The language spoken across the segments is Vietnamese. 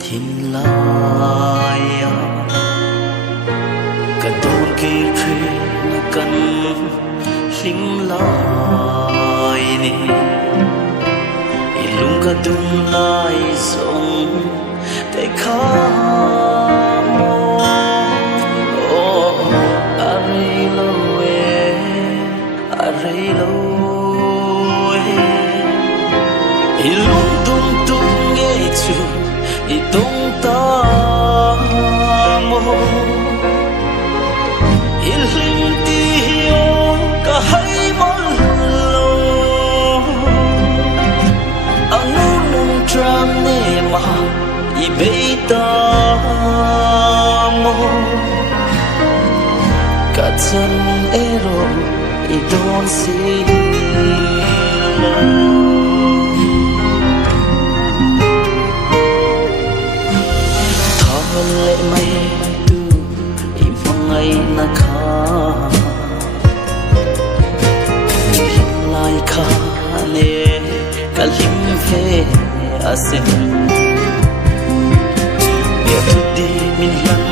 thiên lai cả tôn kỳ tri nó cần linh lai nè ilung cả tung lai sông để khá mô ari lâu ari lâu ilung tung tung nghe chu i tung ta mô ilung ti hiyo cả hai món lâu ang nung tram nè mà i bê ta mô cả chân ero i don si lệ mây tu im ngày na kha lim lai kha ne ka lim fe asen bia tu di min lam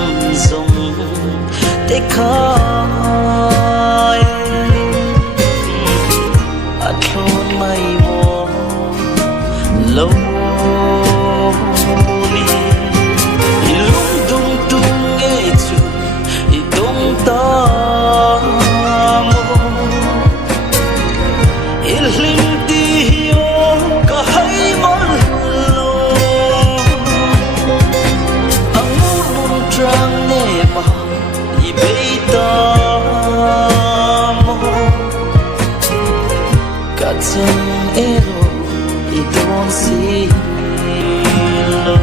zong te kha atlon mai mo lâu chân ero i don si lo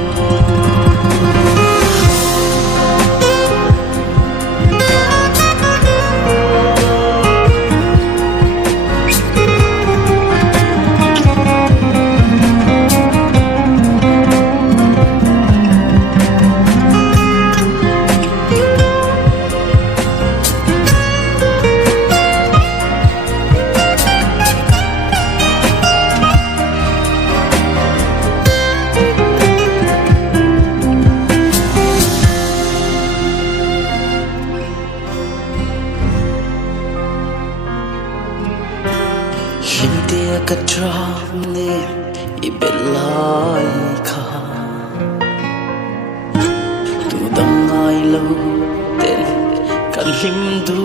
Hindia ka drum ne i belai kha tu dang ai lo ten kan him du